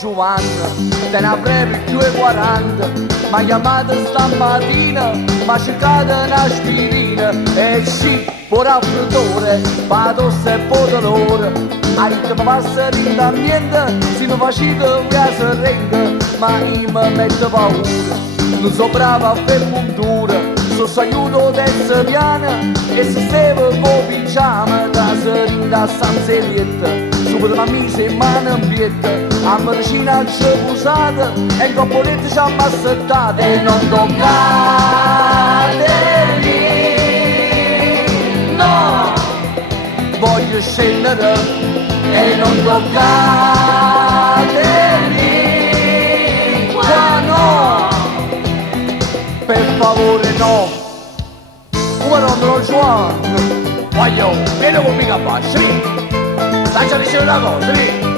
Giovanni, te ne avrei più di 40, m'ha chiamato stamattina, m'ha cercato un'aspirina, e sì, pure raffreddore, fa tosse e poi dolore, ha detto mi passa niente, se mi facete via serrenda, ma io mi metto paura, non so brava a fare puntura, so aiuto terzo piano, e se stavo cominciamo da serinda a Sanzelietta, subito mi ha messo in mano un bietto, a medicina ci ho usato, e in coppoletto ci ha massettato, e non toccate lì, no, voglio scendere, e non toccate lì, qua no, per favore no. Come non me lo Giovanni? Voglio, vieni con mica faccia, vieni! Stai a dicere una cosa, vieni!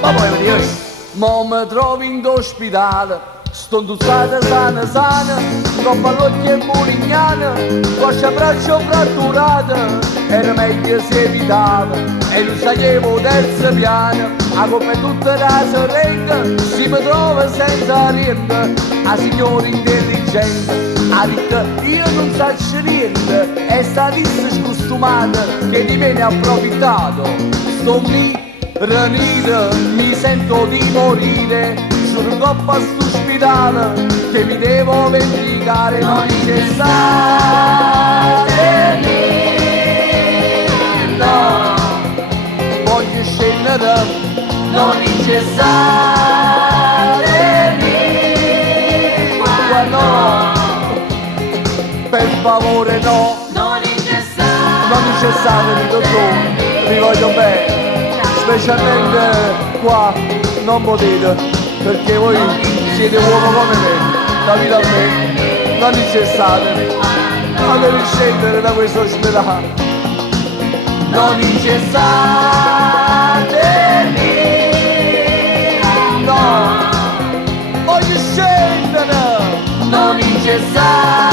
Ma poi vedi, mo mi trovi in ospedale, sto intuzzata sana sana, troppo all'occhio e murignana, coscia braccio fratturata, era meglio se evitava, e non sapevo terzo piano, a come tutta la sorretta, si mi trova senza niente, a signore intelligente, ha detto io non saccio niente, è statista scostumata che di me ne ha approfittato, sto lì ranita, mi sento di morire, sono troppo a st'ospedale che mi devo vendicare, non c'è state lì, no, voglio scendere, non c'è state lì, qua no, per favore no, non incessate, dottore, vi voglio bene. Specialmente qua non potete, perché voi siete uomo come me, capite a me, non incessate, ma devi scendere da questo ospedale, non incessate lì, no, voglio scendere, non incessate.